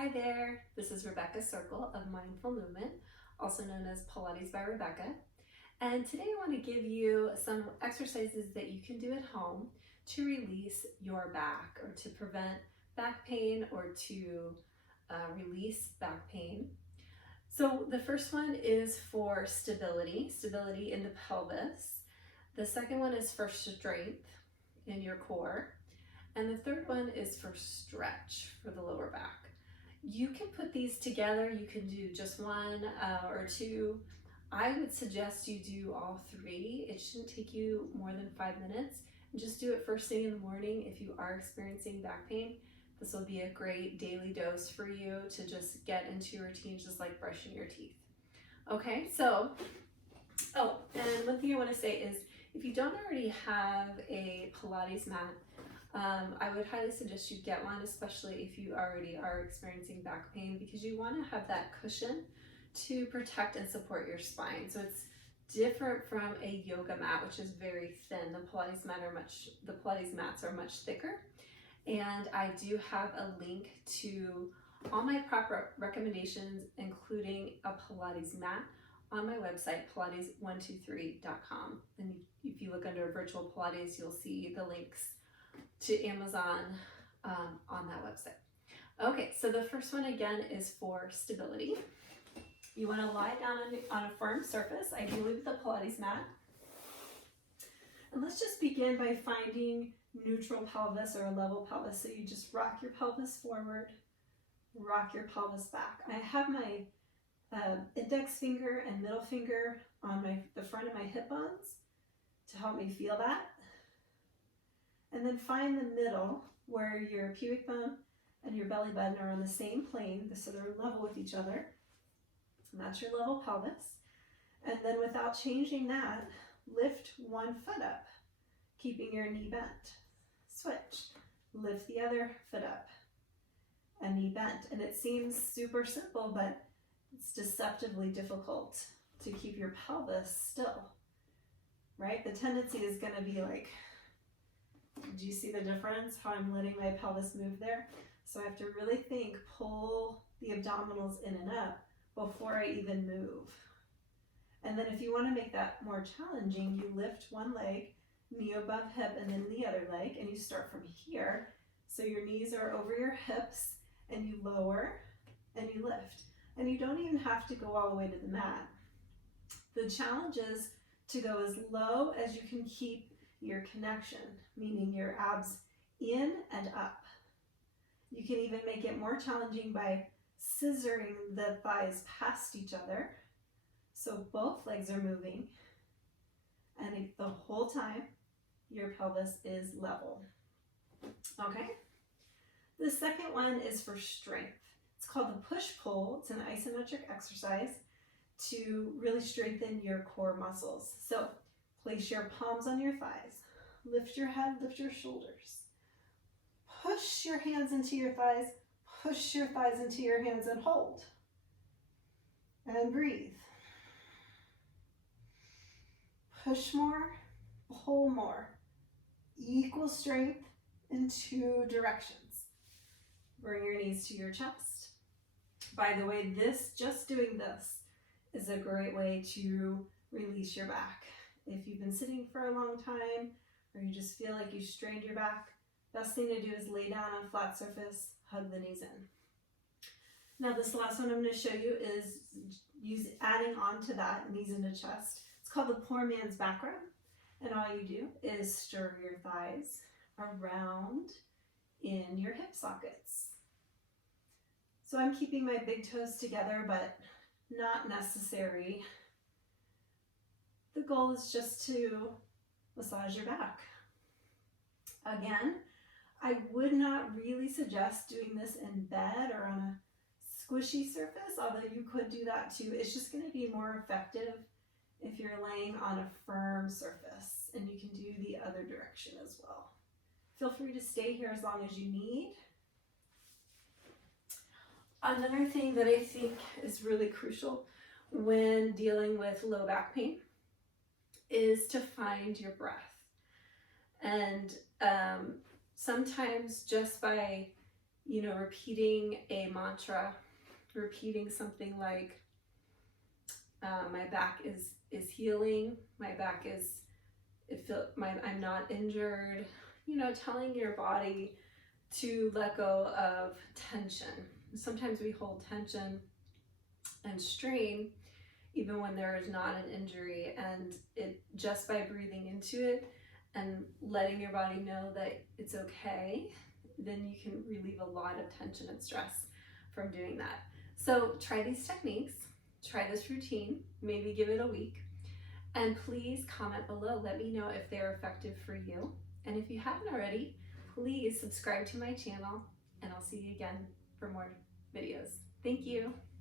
Hi there, this is Rebecca's Circle of Mindful Movement, also known as Pilates by Rebecca. And today I want to give you some exercises that you can do at home to release your back or to prevent back pain or to release back pain. So the first one is for stability in the pelvis. The second one is for strength in your core. And the third one is for stretch for the lower back. You can put these together. You can do just one or two. I would suggest you do all three. It shouldn't take you more than 5 minutes. And just do it first thing in the morning if you are experiencing back pain. This will be a great daily dose for you to just get into your routine, just like brushing your teeth. Okay, so, and one thing I want to say is if you don't already have a Pilates mat, I would highly suggest you get one, especially if you already are experiencing back pain, because you want to have that cushion to protect and support your spine. So it's different from a yoga mat, which is very thin. The Pilates mats are much thicker. And I do have a link to all my proper recommendations, including a Pilates mat, on my website, pilates123.com. And if you look under virtual Pilates, you'll see the links to Amazon on that website. Okay, so the first one again is for stability. You want to lie down on a firm surface, ideally with a Pilates mat. And let's just begin by finding neutral pelvis or a level pelvis. So you just rock your pelvis forward, rock your pelvis back. I have my index finger and middle finger on the front of my hip bones to help me feel that. And then find the middle where your pubic bone and your belly button are on the same plane, so they're level with each other. And that's your level pelvis. And then without changing that, lift one foot up, keeping your knee bent. Switch. Lift the other foot up and knee bent. And it seems super simple, but it's deceptively difficult to keep your pelvis still, right? The tendency is going to be like, do you see the difference? How I'm letting my pelvis move there? So I have to really think, pull the abdominals in and up before I even move. And then if you want to make that more challenging, you lift one leg, knee above hip, and then the other leg, and you start from here. So your knees are over your hips, and you lower, and you lift. And you don't even have to go all the way to the mat. The challenge is to go as low as you can keep your connection, meaning your abs in and up. You can even make it more challenging by scissoring the thighs past each other, so both legs are moving, and the whole time your pelvis is level. Okay? The second one is for strength. It's called the push-pull. It's an isometric exercise to really strengthen your core muscles. So place your palms on your thighs. Lift your head, lift your shoulders. Push your hands into your thighs. Push your thighs into your hands and hold. And breathe. Push more, pull more. Equal strength in two directions. Bring your knees to your chest. By the way, just doing this is a great way to release your back. If you've been sitting for a long time, or you just feel like you strained your back, best thing to do is lay down on a flat surface, hug the knees in. Now this last one I'm going to show you is adding on to that, knees into chest. It's called the poor man's back rub. And all you do is stir your thighs around in your hip sockets. So I'm keeping my big toes together, but not necessary. The goal is just to massage your back. Again, I would not really suggest doing this in bed or on a squishy surface, although you could do that too. It's just going to be more effective if you're laying on a firm surface, and you can do the other direction as well. Feel free to stay here as long as you need. Another thing that I think is really crucial when dealing with low back pain is to find your breath. And sometimes just by repeating a mantra, repeating something like, my back is healing, my back is, I'm not injured, telling your body to let go of tension. Sometimes we hold tension and strain even when there is not an injury, and it just by breathing into it and letting your body know that it's okay, then you can relieve a lot of tension and stress from doing that. So try these techniques, try this routine, maybe give it a week, and please comment below. Let me know if they're effective for you. And if you haven't already, please subscribe to my channel, and I'll see you again for more videos. Thank you.